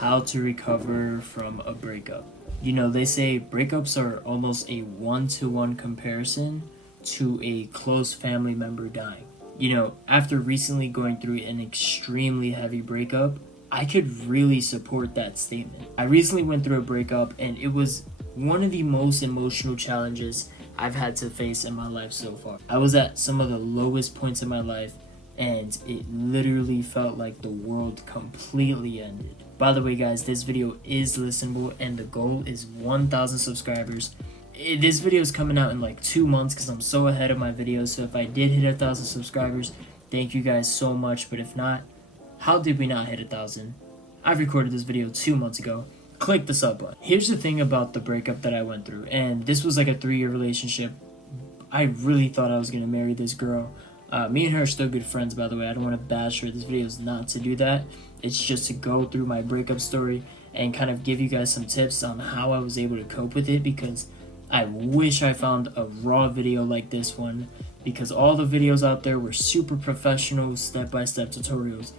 how to recover from a breakup. You know, they say breakups are almost a one-to-one comparison to a close family member dying. You know, after recently going through an extremely heavy breakup, I could really support that statement. I recently went through a breakup and it was one of the most emotional challenges I've had to face in my life so far. I was at some of the lowest points in my life and it literally felt like the world completely ended. By the way, guys, this video is listenable and the goal is 1,000 subscribers. This video is coming out in like 2 months because I'm so ahead of my videos. So if I did hit 1,000 subscribers, thank you guys so much. But if not, how did we not hit 1,000? I've recorded this video 2 months ago. Click the sub button. Here's the thing about the breakup that I went through, and this was like a 3-year relationship. I really thought I was gonna marry this girl. Me and her are still good friends, by the way. I don't want to bash her. This video is not to do that. It's just to go through my breakup story and kind of give you guys some tips on how I was able to cope with it, because I wish I found a raw video like this one, because all the videos out there were super professional, step-by-step tutorials.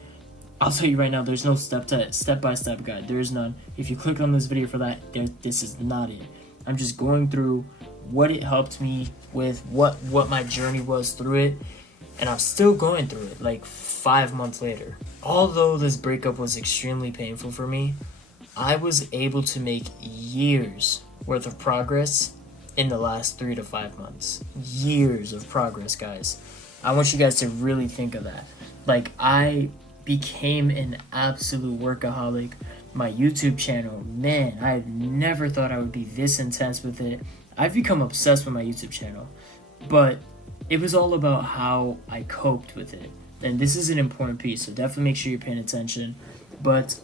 I'll tell you right now, there's no step-by-step guide. There is none. If you click on this video for that, this is not it. I'm just going through what it helped me with, what my journey was through it, and I'm still going through it like 5 months later. Although this breakup was extremely painful for me, I was able to make years worth of progress in the last 3 to 5 months. Years of progress, guys. I want you guys to really think of that. Like, I became an absolute workaholic. My YouTube channel, man, I never thought I would be this intense with it. I've become obsessed with my YouTube channel, but it was all about how I coped with it. And this is an important piece, so definitely make sure you're paying attention. But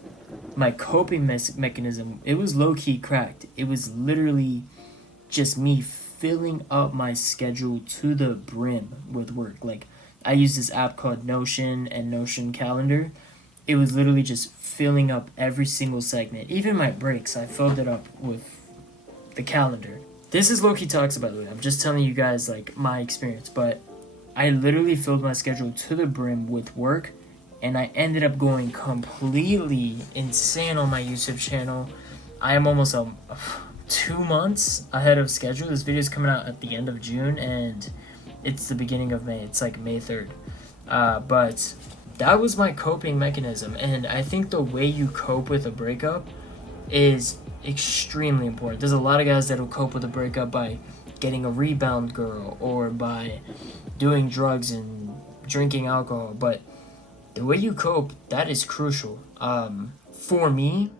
my coping mechanism, it was low-key cracked. It was literally just me filling up my schedule to the brim with work. Like, I use this app called Notion and Notion Calendar. It was literally just filling up every single segment. Even my breaks, I filled it up with the calendar. This is low-key talks, by the way. I'm just telling you guys, like, my experience. But I literally filled my schedule to the brim with work, and I ended up going completely insane on my YouTube channel. I am almost 2 months ahead of schedule. This video is coming out at the end of June, and it's the beginning of May. It's like May 3rd. But that was my coping mechanism, and I think the way you cope with a breakup is extremely important. There's a lot of guys that will cope with a breakup by getting a rebound girl or by doing drugs and drinking alcohol, but the way you cope, that is crucial. For me,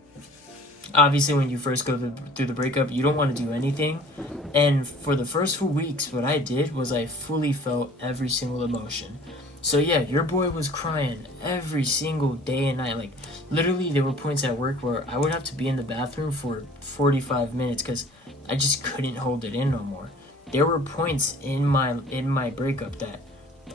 obviously when you first go through the breakup, you don't want to do anything, and for the first few weeks, what I did was I fully felt every single emotion. So yeah, your boy was crying every single day and night. Like, literally, there were points at work where I would have to be in the bathroom for 45 minutes because I just couldn't hold it in no more. There were points in my breakup that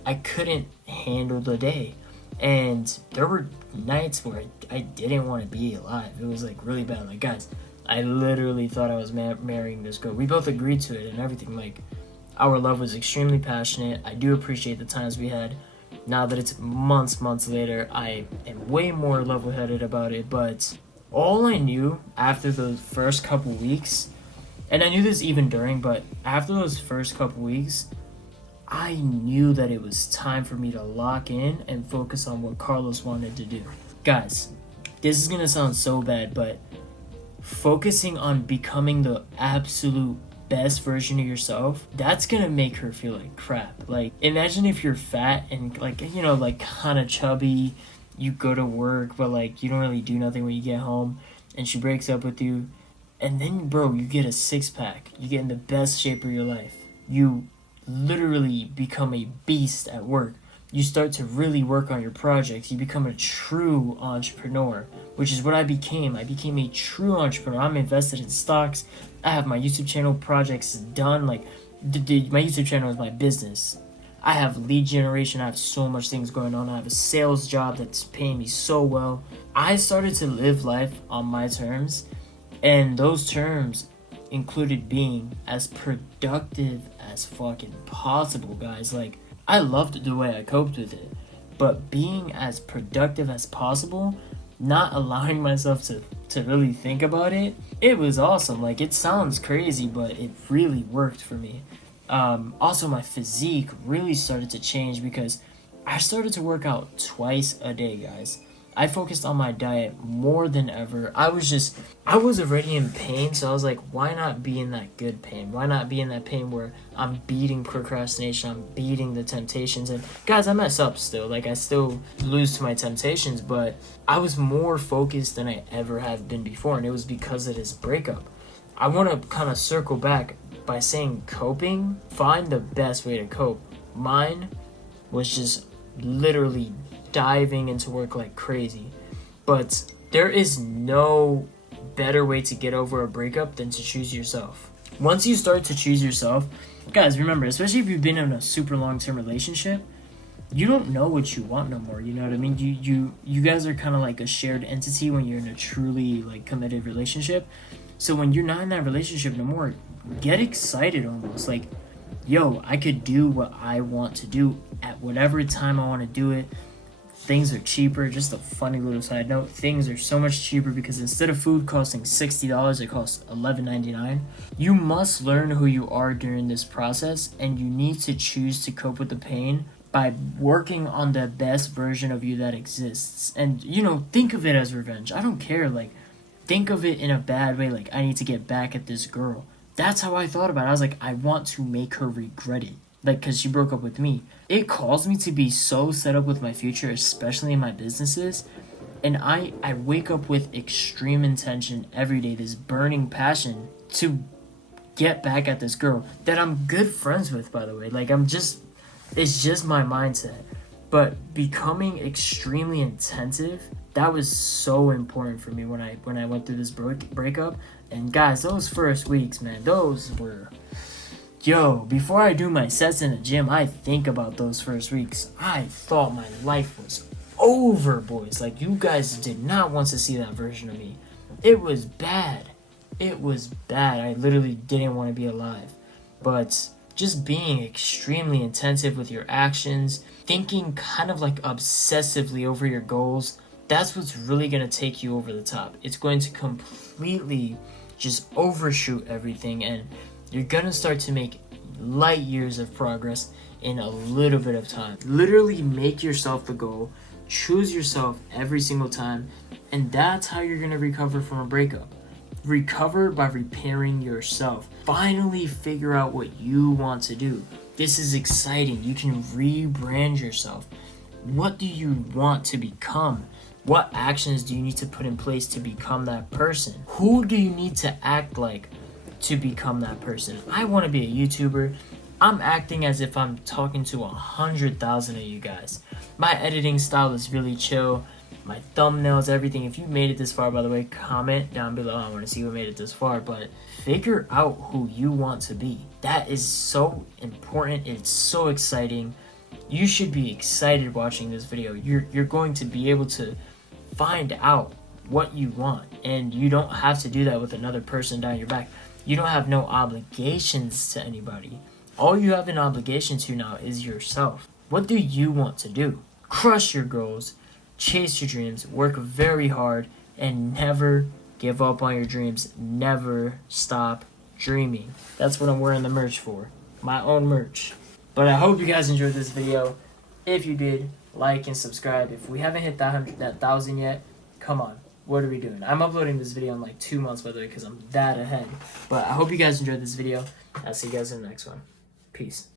I couldn't handle the day. And there were nights where I didn't want to be alive. It was like really bad. Like, guys, I literally thought I was marrying this girl. We both agreed to it and everything. Like, our love was extremely passionate. I do appreciate the times we had. Now that it's months later, I am way more level-headed about it. But all I knew after the first couple weeks, and I knew this even during, but after those first couple weeks, I knew that it was time for me to lock in and focus on what Carlos wanted to do. Guys, this is gonna sound so bad, but focusing on becoming the absolute best version of yourself, that's gonna make her feel like crap. Like, imagine if you're fat and, like, you know, like kind of chubby, you go to work, but like you don't really do nothing when you get home, and she breaks up with you, and then, bro, you get a 6-pack, you get in the best shape of your life, you literally become a beast at work. You start to really work on your projects. You become a true entrepreneur, which is what I became. I became a true entrepreneur. I'm invested in stocks. I have my YouTube channel projects done. Like, my YouTube channel is my business. I have lead generation. I have so much things going on. I have a sales job that's paying me so well. I started to live life on my terms, and those terms included being as productive as fucking possible, guys. Like, I loved the way I coped with it, but being as productive as possible not allowing myself to really think about it, it was awesome. Like, it sounds crazy, but it really worked for me. Also, my physique really started to change because I started to work out twice a day, guys. I focused on my diet more than ever. I was already in pain, so I was like, why not be in that good pain? Why not be in that pain where I'm beating procrastination, I'm beating the temptations? And guys, I mess up still. Like, I still lose to my temptations, but I was more focused than I ever have been before, and it was because of this breakup. I want to kind of circle back by saying coping. Find the best way to cope. Mine was just literally diving into work like crazy. But there is no better way to get over a breakup than to choose yourself. Once you start to choose yourself, guys, remember, especially if you've been in a super long-term relationship, you don't know what you want no more. You know what I mean? You guys are kind of like a shared entity when you're in a truly like committed relationship. So when you're not in that relationship no more, get excited almost. Like, yo, I could do what I want to do at whatever time I want to do it. Things are cheaper. Just a funny little side note, things are so much cheaper because instead of food costing $60, it costs $11.99. You must learn who you are during this process, and you need to choose to cope with the pain by working on the best version of you that exists. And, think of it as revenge. I don't care. Like, think of it in a bad way. Like, I need to get back at this girl. That's how I thought about it. I was like, I want to make her regret it. Like, because she broke up with me. It caused me to be so set up with my future, especially in my businesses. And I wake up with extreme intention every day, this burning passion to get back at this girl that I'm good friends with, by the way. Like, it's just my mindset. But becoming extremely attentive, that was so important for me when I went through this breakup. And guys, those first weeks, man, those were... Yo, before I do my sets in the gym, I think about those first weeks. I thought my life was over, boys. Like, you guys did not want to see that version of me. It was bad. It was bad. I literally didn't want to be alive. But just being extremely intensive with your actions, thinking kind of like obsessively over your goals, that's what's really going to take you over the top. It's going to completely just overshoot everything, and you're gonna start to make light years of progress in a little bit of time. Literally make yourself the goal, choose yourself every single time, and that's how you're gonna recover from a breakup. Recover by repairing yourself. Finally figure out what you want to do. This is exciting. You can rebrand yourself. What do you want to become? What actions do you need to put in place to become that person? Who do you need to act like to become that person? I want to be a YouTuber. I'm acting as if I'm talking to 100,000 of you guys. My editing style is really chill. My thumbnails, everything. If you made it this far, by the way, comment down below. I want to see who made it this far. But figure out who you want to be. That is so important. It's so exciting. You should be excited watching this video. You're going to be able to find out what you want. And you don't have to do that with another person down your back. You don't have no obligations to anybody. All you have an obligation to now is yourself. What do you want to do? Crush your goals, chase your dreams, work very hard, and never give up on your dreams. Never stop dreaming. That's what I'm wearing the merch for. My own merch. But I hope you guys enjoyed this video. If you did, like and subscribe. If we haven't hit that 1,000 yet, come on. What are we doing? I'm uploading this video in like 2 months, by the way, because I'm that ahead. But I hope you guys enjoyed this video. I'll see you guys in the next one. Peace.